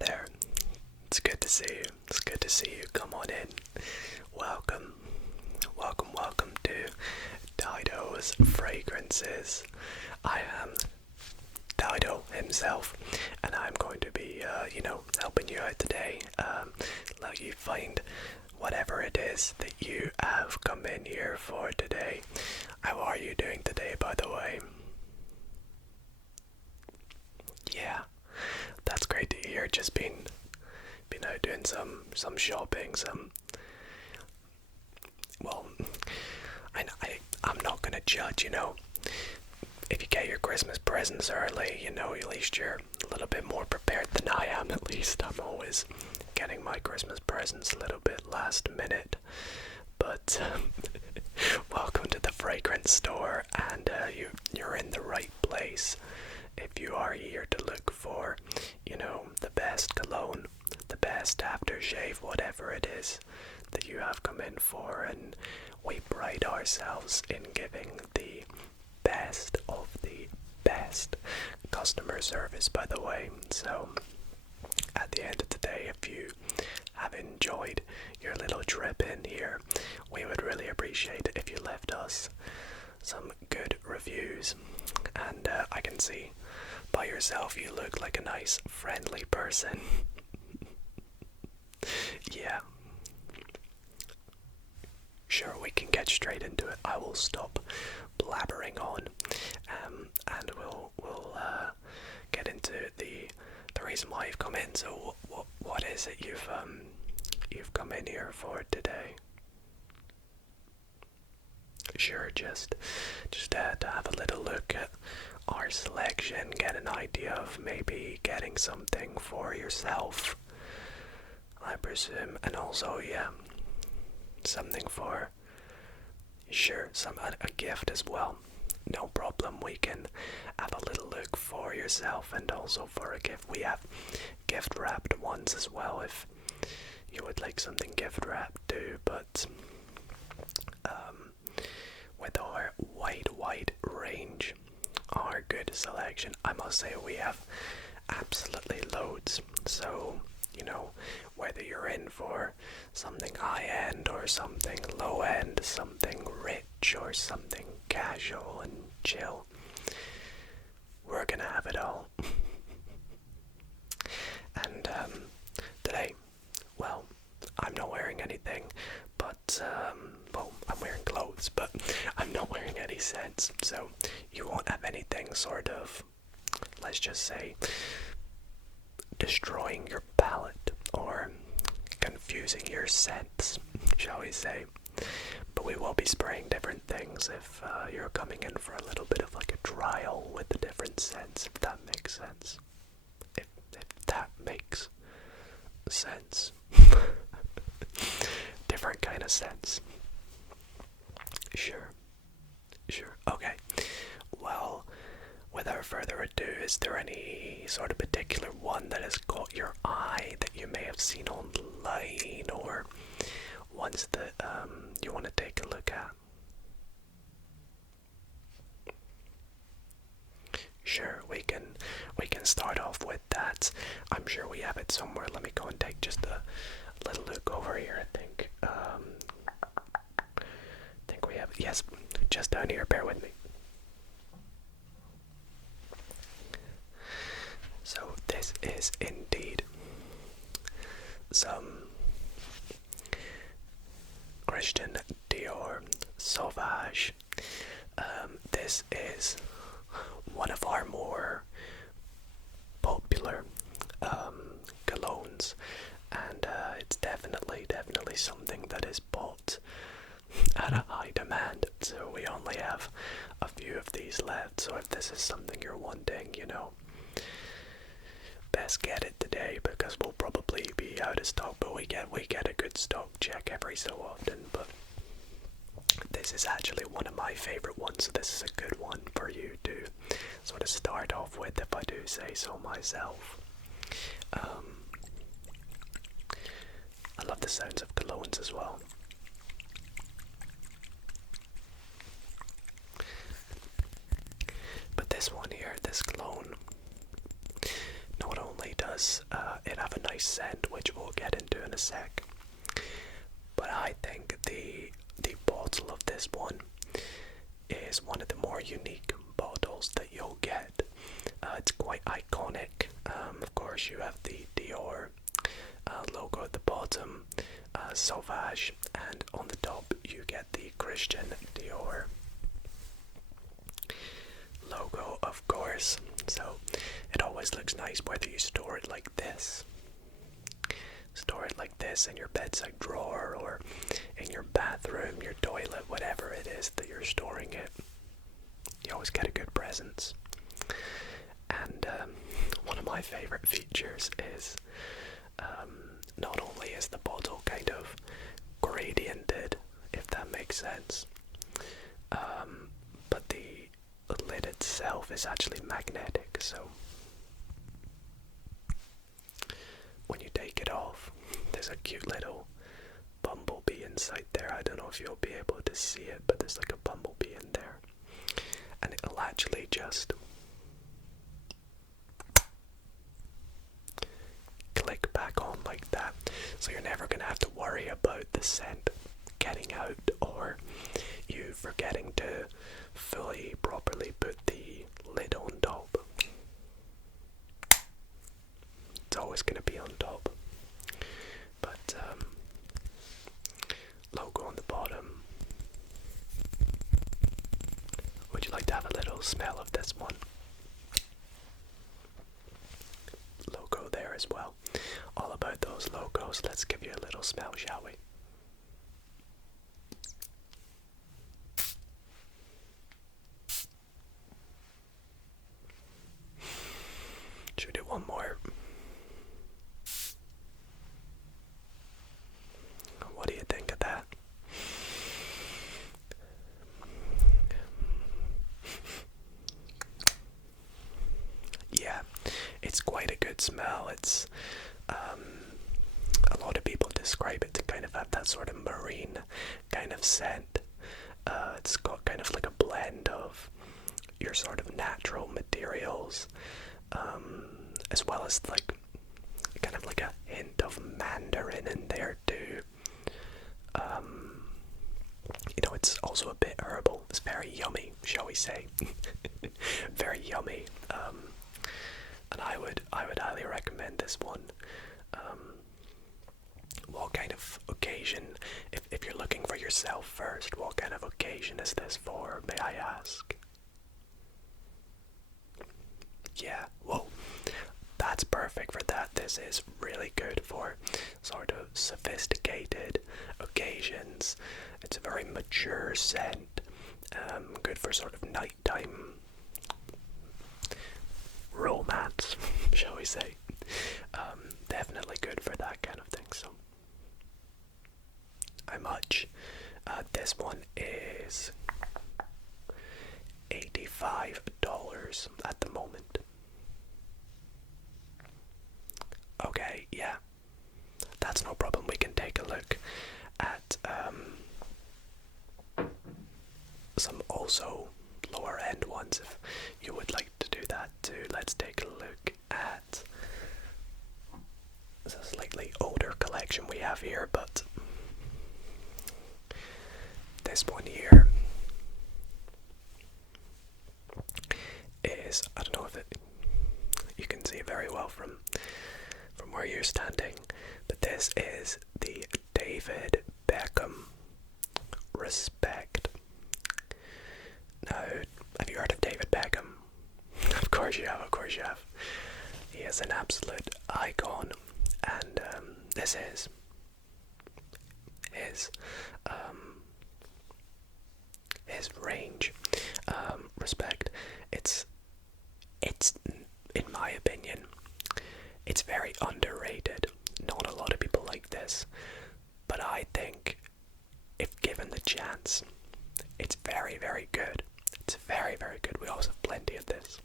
there. It's good to see you. It's good to see you. Come on in. Welcome. Welcome to Dido's Fragrances. I am Dido himself, and I'm going to be, helping you out today. Let you find whatever it is that you have come in here for today. How are you doing today, by the way? Yeah, that's great to hear. Just been out doing some shopping, well, I'm not gonna judge, if you get your Christmas presents early, at least you're a little bit more prepared than I am. At least I'm always getting my Christmas presents a little bit last minute. But welcome to the fragrance store, and you're in the right place if you are here to look for, the best cologne, the best aftershave, whatever it is that you have come in for. And we pride ourselves in giving the best of the best customer service, by the way. So at the end of the day, if you have enjoyed your little trip in here, we would really appreciate it if you left us some good reviews. And I can see by yourself you look like a nice, friendly person. Yeah. Sure, we can get straight into it. I will stop blabbering on, and we'll get into the reason why you've come in. So, what is it you've come in here for today? Sure, just to have a little look at our selection, get an idea of maybe getting something for yourself, I presume, and also, something for, a gift as well. No problem, we can have a little look for yourself and also for a gift. We have gift wrapped ones as well if you would like something gift wrapped too, but with our wide range, our good selection, I must say we have absolutely loads. So, whether you're in for something high-end or something low-end, something rich or something casual and chill, we're gonna have it all. And today, well, I'm not wearing anything, but, I'm wearing clothes, but I'm not wearing any scents, so you won't have anything sort of, let's just say, destroying your palate or confusing your scents, shall we say. But we will be spraying different things if you're coming in for a little bit of like a trial with the different scents, if that makes sense. If that makes sense. Different kind of sense. Sure. Okay. Well, without further ado, is there any sort of particular one that has caught your eye that you may have seen online, or ones that you want to take a look at? Sure, we can start off with that. I'm sure we have it somewhere. Let me go and take just a little look over here. I think we have, yes, just down here. Bear with me. So this is indeed some Christian Dior Sauvage. This is one of our more popular colognes, and it's definitely something that is bought at a high demand. So we only have a few of these left. So if this is something you're wanting, best get it today, because we'll probably be out of stock. But we get a good stock check every so often. But this is actually one of my favorite ones, so this is a good one for you to sort of start off with, if I do say so myself. I love the sounds of colognes as well. But this one here, this cologne, not only does it have a nice scent, which we'll get into in a sec. But I think the bottle of this one is one of the more unique bottles that you'll get. It's quite iconic. Of course, you have the Dior logo at the bottom, Sauvage, and on the top you get the Christian Dior logo, of course. So it always looks nice whether you store it like this. Store it like this in your bedside drawer or in your bathroom, your toilet, whatever it is that you're storing it. You always get a good presence. And one of my favorite features is not only is the bottle kind of gradiented, if that makes sense, but the lid itself is actually magnetic, so when you take it off, there's a cute little bumblebee inside there. I don't know if you'll be able to see it, but there's like a bumblebee in there, and it'll actually just click back on like that, so you're never going to have to worry about the scent getting out or you forgetting to fully properly put the lid on top. It's always going to be on top. But logo on the bottom. Would you like to have a little smell of this one? Logo there as well. All about those logos. Let's give you a little smell, shall we? Should we do one more? What do you think of that? Yeah, it's quite a good smell. It's a lot of people describe it to kind of have that sort of marine kind of scent. It's got kind of like a blend of your sort of natural materials, as well as like kind of like a hint of mandarin in there too. You know, it's also a bit herbal. It's very yummy, shall we say? Very yummy. And I would highly recommend this one. What kind of occasion, if you're looking for yourself first, what kind of occasion is this for, may I ask? Yeah, well, that's perfect for that. This is really good for sort of sophisticated occasions. It's a very mature scent, good for sort of nighttime romance, shall we say. Definitely good for that kind of thing. So, how much? This one is $85 at the moment. Okay, yeah, that's no problem. We can take a look at some also lower end ones if you would like to do that too. Let's take a look at a slightly older collection we have here, but this one here is, I don't know if you can see it very well from where you're standing, but this is the David Beckham Respect. Now, have you heard of David Beckham? Of course you have, of course you have. He is an absolute icon, and this is his range. Respect. It's in my opinion, it's very underrated. Not a lot of people like this, but I think if given the chance, it's very, very good. It's very, very good. We also have plenty of this.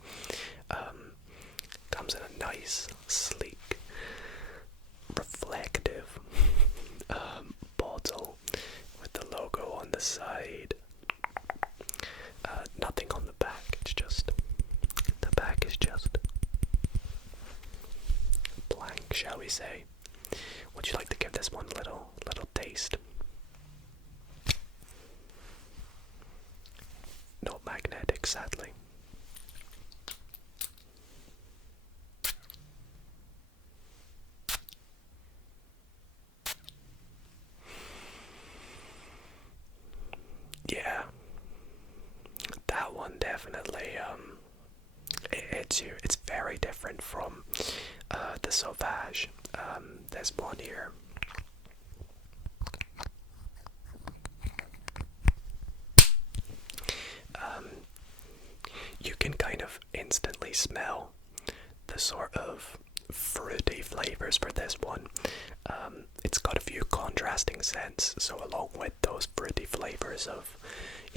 Comes in a nice, sleek, reflective bottle with the logo on the side. Nothing on the back. It's just, the back is just blank. shall we say. Would you like to give this one a little taste? Not magnetic, sadly. Yeah, that one definitely, it's very different from the Sauvage. There's one here. You can kind of instantly smell the sort of fruity flavors for this one. It's got a few contrasting scents, so along with those fruity flavors of,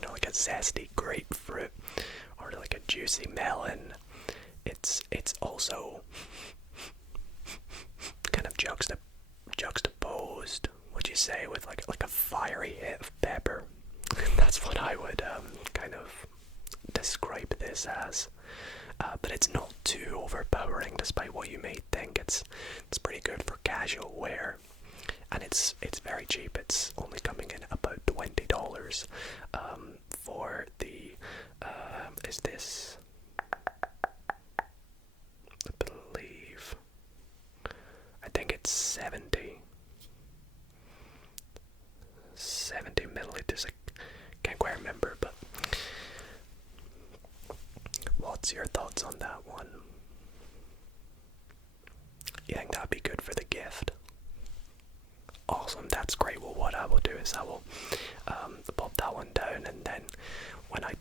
like a zesty grapefruit or like a juicy melon, it's also kind of juxtaposed, would you say, with like a fiery hit of pepper. That's what I would kind of describe this as. But it's not too overpowering, despite what you may think. It's pretty good for casual wear, and it's very cheap. It's only coming in about $20 for the. Is this? I believe. I think it's 70 milliliters. I can't quite remember, but. What's your thoughts on that one? You think that'd be good for the gift? Awesome, that's great. Well, what I will do is I will pop that one down, and then when I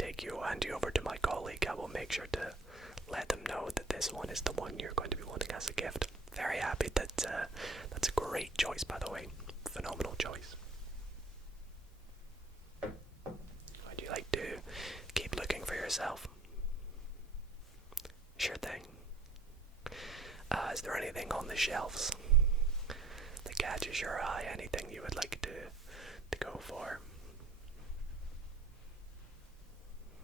hand you over to my colleague, I will make sure to let them know that this one is the one you're going to be wanting as a gift. Very happy that that's a great choice, by the way. Phenomenal choice. Would you like to keep looking for yourself? Sure thing. Is there anything on the shelves that catches your eye? Anything you would like to go for?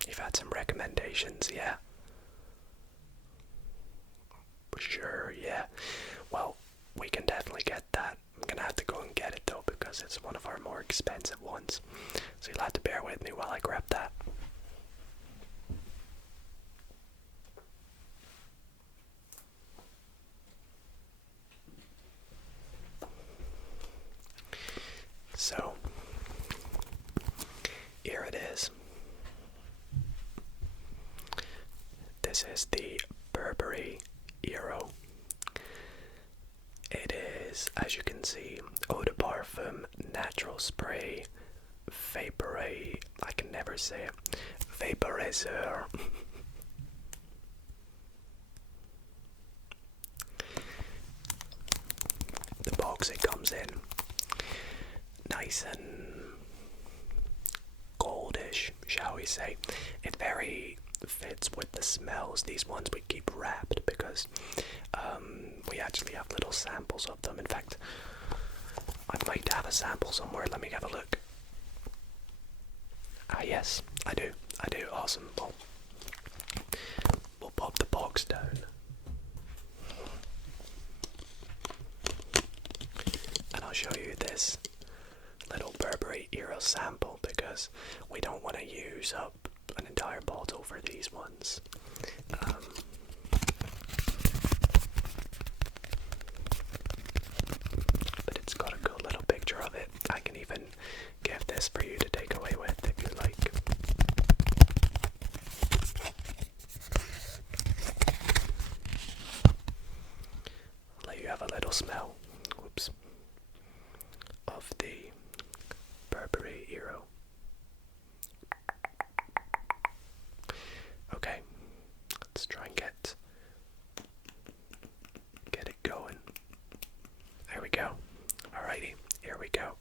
You've had some recommendations, yeah? Sure, yeah. Well, we can definitely get that. I'm gonna have to go and get it though, because it's one of our more expensive ones. So you'll have to bear with me while I grab that. So, here it is. This is the Burberry Hero. It is, as you can see, Eau de Parfum Natural Spray I can never say it, Vaporizer. The box it comes in, nice and goldish, shall we say. It very fits with the smells. These ones we keep wrapped because we actually have little samples of them. In fact, I might have a sample somewhere. Let me have a look. Yes, I do. Awesome. We'll pop the box down. And I'll show you this little Burberry Hero sample because we don't want to use up an entire bottle for these ones. But it's got a cool little picture of it. I can even give this for you to take away with if you like. I'll let you have a little smell. Whoops. Of the Burberry Hero. Okay, let's try and get it going. There we go. Alrighty, here we go.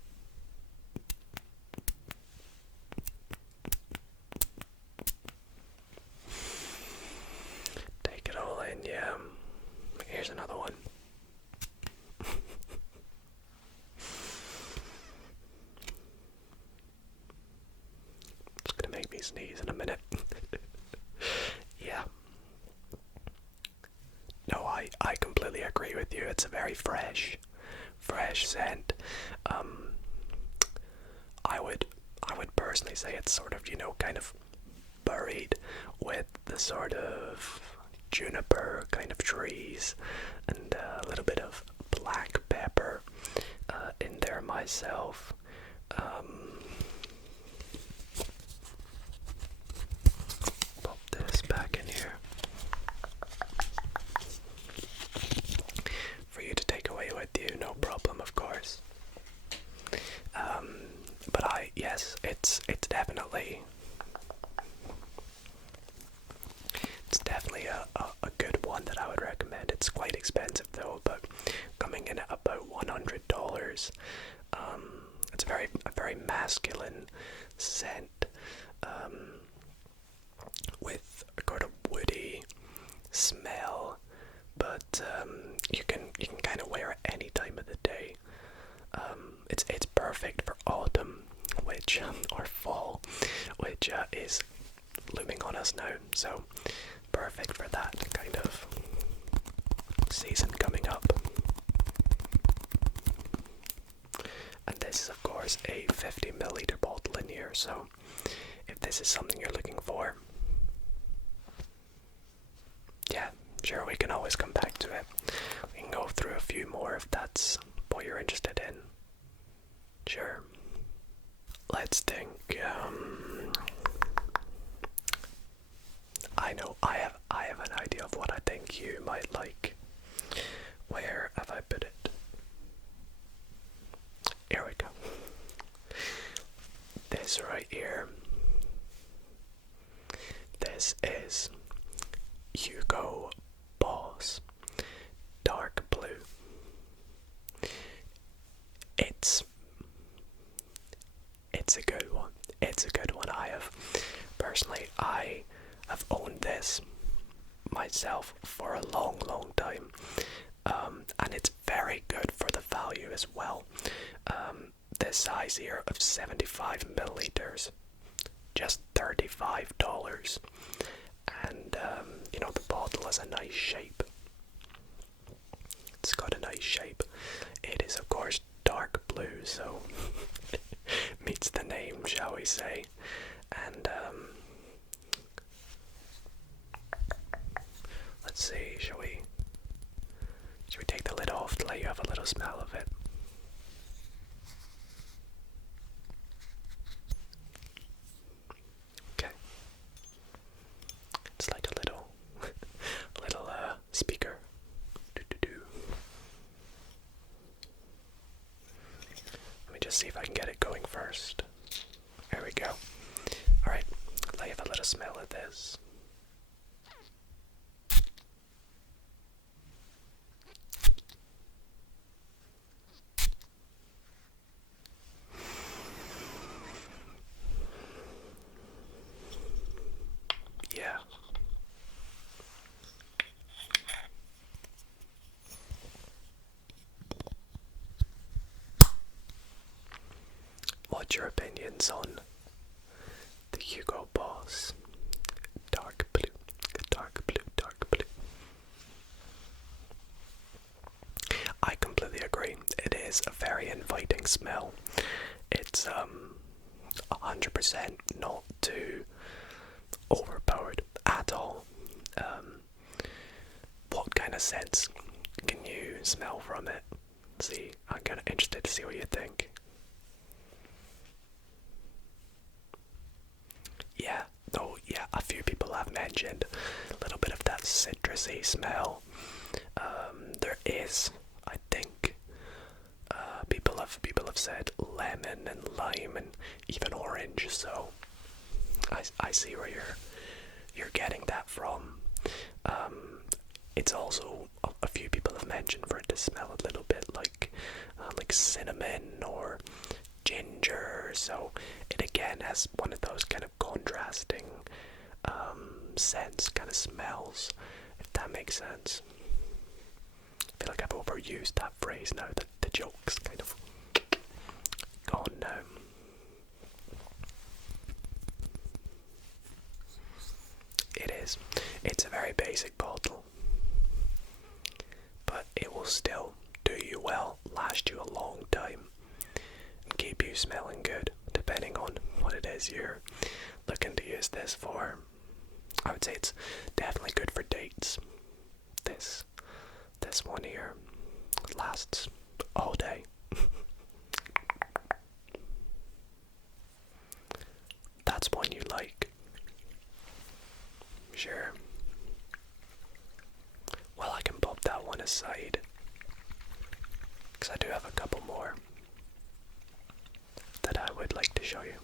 Take it all in, yeah. Here's another one. It's gonna make me sneeze in a minute. Yeah. No, I completely agree. agree with you. It's a very fresh scent. I would personally say it's sort of, kind of buried with the sort of juniper kind of trees and a little bit of black pepper in there myself. Pop this back in here for you to take away with you, no problem, of course. But yes, it's definitely a good one that I would recommend. It's quite expensive though, but coming in at about $100. It's a very masculine scent, with a kind of woody smell, but you can kind of wear it any time of the day. It's perfect for autumn, or fall, which is looming on us now. So perfect for that kind of season coming up. And this is of course a 50ml bottle in here, so if this is something you're looking for, yeah, sure, we can always come back to it. We can go through a few more if that's what you're interested in. Sure. Let's think. I know I have an idea of what I think you might like. Where have I put it? Here we go. This right here. This is Hugo Boss Dark Blue. It's a good one. It's a good one. I have owned this myself for a long time, and it's very good for the value as well. This size here of 75ml, just $35, and the bottle has a nice shape. It's got a nice shape. It is of course dark blue, so meets the name, shall we say. And let's see, should we take the lid off to let you have a little smell of it? Okay. It's like a little speaker. Let me just see if I can get it going first. There we go. Alright, let you have a little smell of this. Yeah. What's your opinions on the Hugo Boss Dark Blue? Dark blue, dark blue. I completely agree. It is a very inviting smell. It's 100% not too overpowered at all. What kind of scents can you smell from it? See, I'm kind of interested to see what you think. Yeah, a few people have mentioned a little bit of that citrusy smell. There is, I think, people have said lemon and lime and even orange. So I see where you're getting that from. It's also a few people have mentioned for it to smell a little bit like cinnamon or ginger. So it again has one of those kind of contrasting scents, kind of smells, if that makes sense. I feel like I've overused that phrase now that the joke's kind of gone now. It is. It's a very basic bottle, but it will still do you well, last you a long time, and keep you smelling good, depending on what it is you're looking to use this for. I would say it's definitely good for dates. This one here lasts all day. That's one you like. Sure. Well, I can pop that one aside, because I do have a couple more that I would like to show you.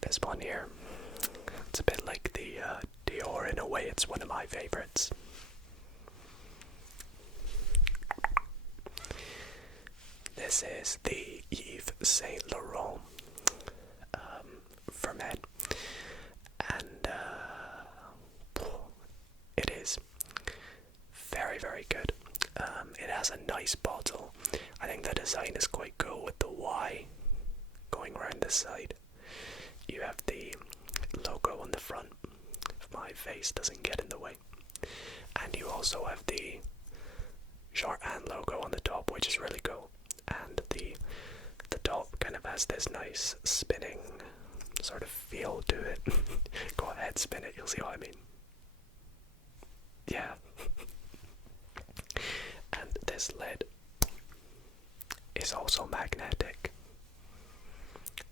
This one here, it's a bit like the Dior in a way. It's one of my favorites. This is the Yves Saint Laurent for men, and it is very, very good. It has a nice bottle. I think the design is quite cool with the Y going around this side. You have the logo on the front, if my face doesn't get in the way, and you also have the shorthand logo on the top, which is really cool. And the top kind of has this nice spinning sort of feel to it. Go ahead, spin it, you'll see what I mean. Yeah. And this lid is also magnetic,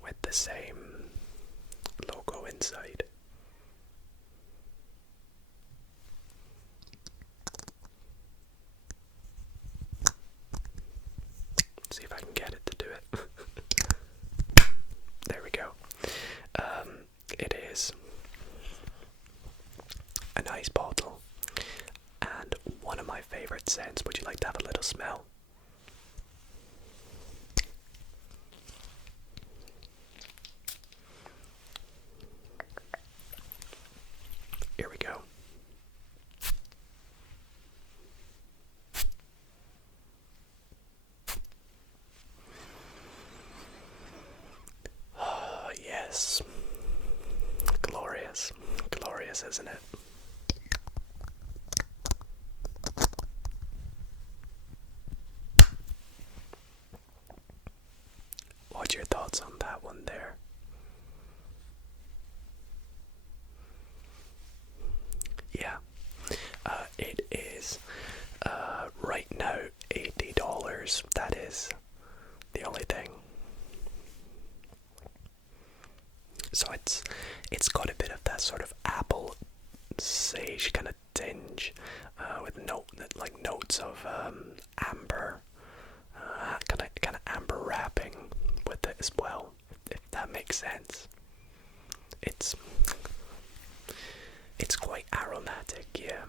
with the same logo inside. Let's see if I can get it to do it. There we go. It is a nice bottle and one of my favorite scents. Would you like to have a little smell? Here we go. Oh, yes. Glorious. Glorious, isn't it? What's your thoughts on that one there? Yeah, it is right now $80. That is the only thing. So it's got a bit of that sort of apple sage kind of tinge, with notes of amber, kind of amber wrapping with it as well, if that makes sense. It's quite aromatic, yeah.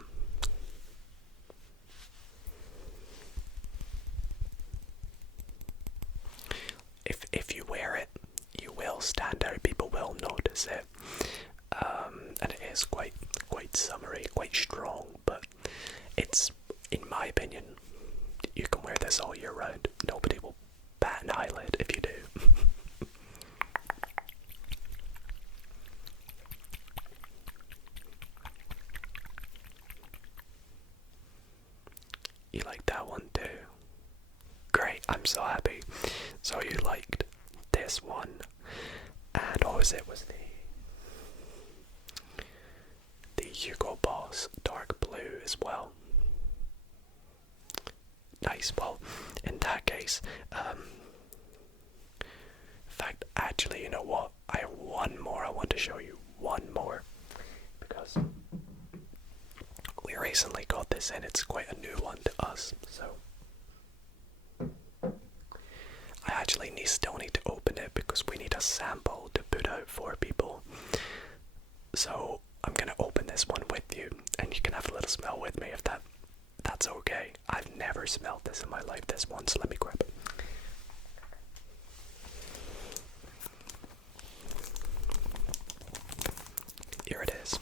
If you wear it, you will stand out. People will notice it, and it is quite summery, quite strong. But it's, in my opinion, you can wear this all year round. Nobody will bat an eyelid if you do. You like that one too? Great, I'm so happy. So you liked this one, and what was it? Was the Hugo Boss dark blue as well? Nice. Well, in that case, in fact, actually, you know what? I have one more. I want to show you one more, because we recently got this in. It's quite a new one to us, so I actually still need to open it because we need a sample to put out for people. So I'm gonna open this one with you, and you can have a little smell with me if that's okay. I've never smelled this in my life, this one, so let me grab it. Here it is.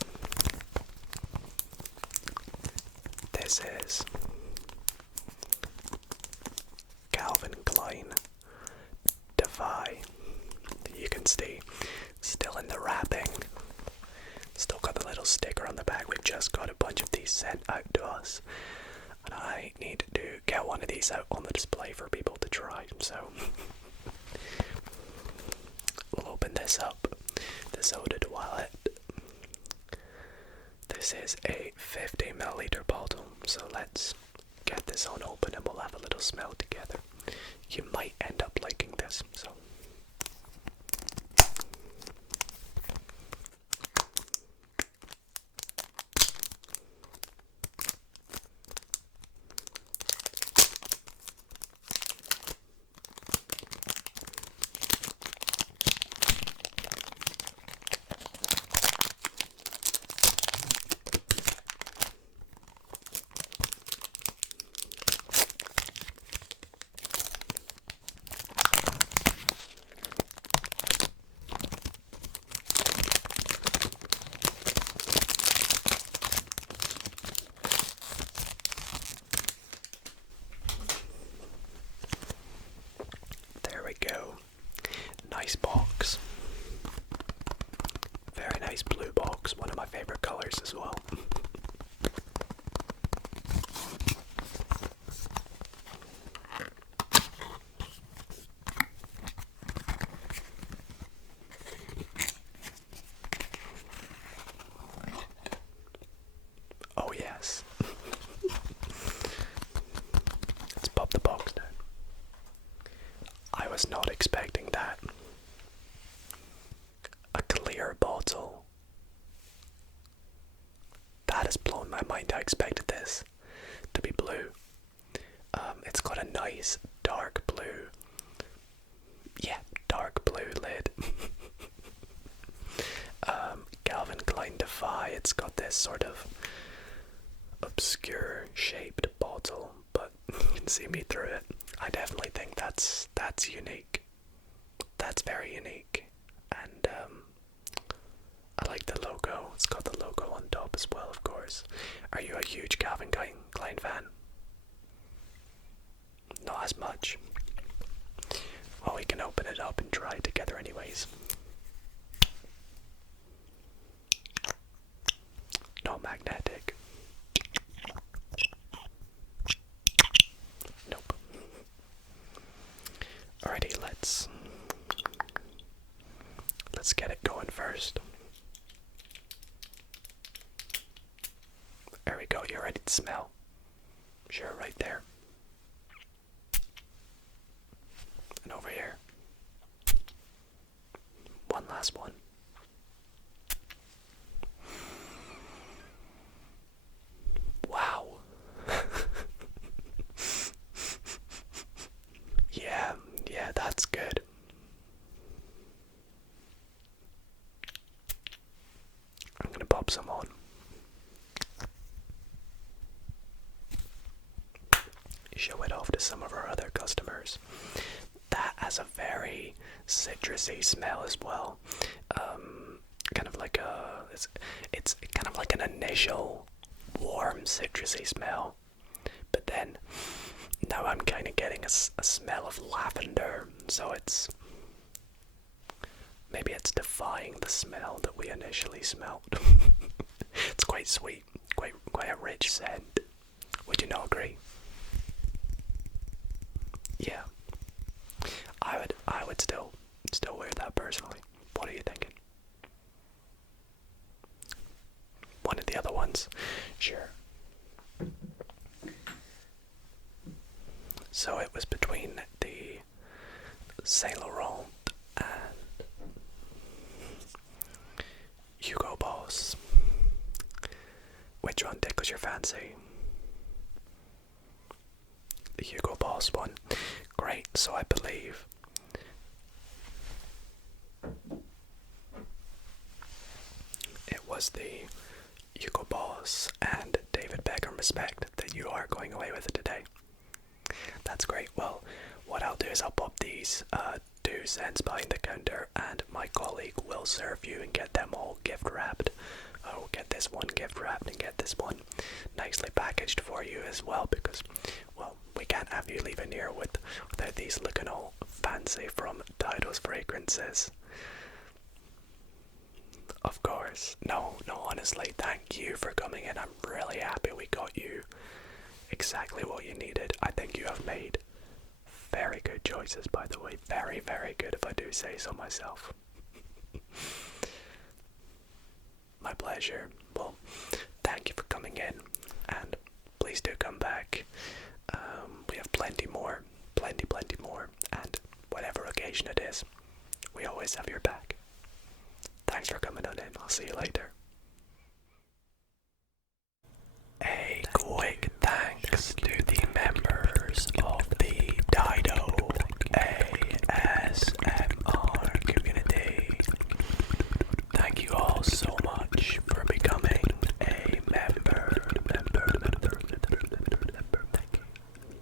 This is Calvin Klein Defy. You can see still in the wrapping, just got a bunch of these sent out to us, and I need to get one of these out on the display for people to try. So we'll open this up. The soda wallet. This is a 50ml bottle, so let's get this on open and we'll have a little smell together. You might end up liking this, so. Go. Nice box. Very nice blue box. One of my favorite colors as well. Oh yes. Let's pop the box down. I was not expecting that. A clear bottle. That has blown my mind. I expected this to be blue. It's got a nice dark blue. Yeah, dark blue lid. Calvin Klein Defy. It's got this sort of obscure shaped bottle, but you can see me through it. I definitely think that's unique. That's very unique, and I like the logo. It's got the logo on top as well, of course. Are you a huge Calvin Klein fan? Not as much. Well, we can open it up and try it together anyways. Not magnetic. Nope. Alrighty, let's get it going first. There we go, you're ready to smell. Sure, right there. And over here. One last one. Wow. Yeah, that's good. I'm gonna pop some on. Show it off to some of our other customers. That has a very citrusy smell as well. Kind of like it's kind of like an initial warm citrusy smell, but then now I'm kind of getting a smell of lavender, so maybe it's defying the smell that we initially smelled. It's quite sweet, quite a rich scent. Would you not agree? Yeah, I would still wear that personally. What are you thinking? One of the other ones? Sure. So it was between the Saint Laurent and Hugo Boss. Which one tickles your fancy? The Hugo Boss one. Great, so I believe it was the Hugo Boss and David Beckham Respect that you are going away with today. That's great. Well, what I'll do is I'll pop these 2 cents behind the counter, and my colleague will serve you and get them all gift wrapped. I'll get this one gift wrapped and get this one nicely packaged for you as well, because, well, we can't have you leaving here without these looking all fancy from Dido's Fragrances. Of course. No, honestly, thank you for coming in. I'm really happy we got you exactly what you needed. I think you have made very good choices, by the way. Very, very good, if I do say so myself. My pleasure. Well, thank you for coming in, and please do come back. We have plenty more, plenty more, and whatever occasion it is, we always have your back. Thanks for coming on in. I'll see you later.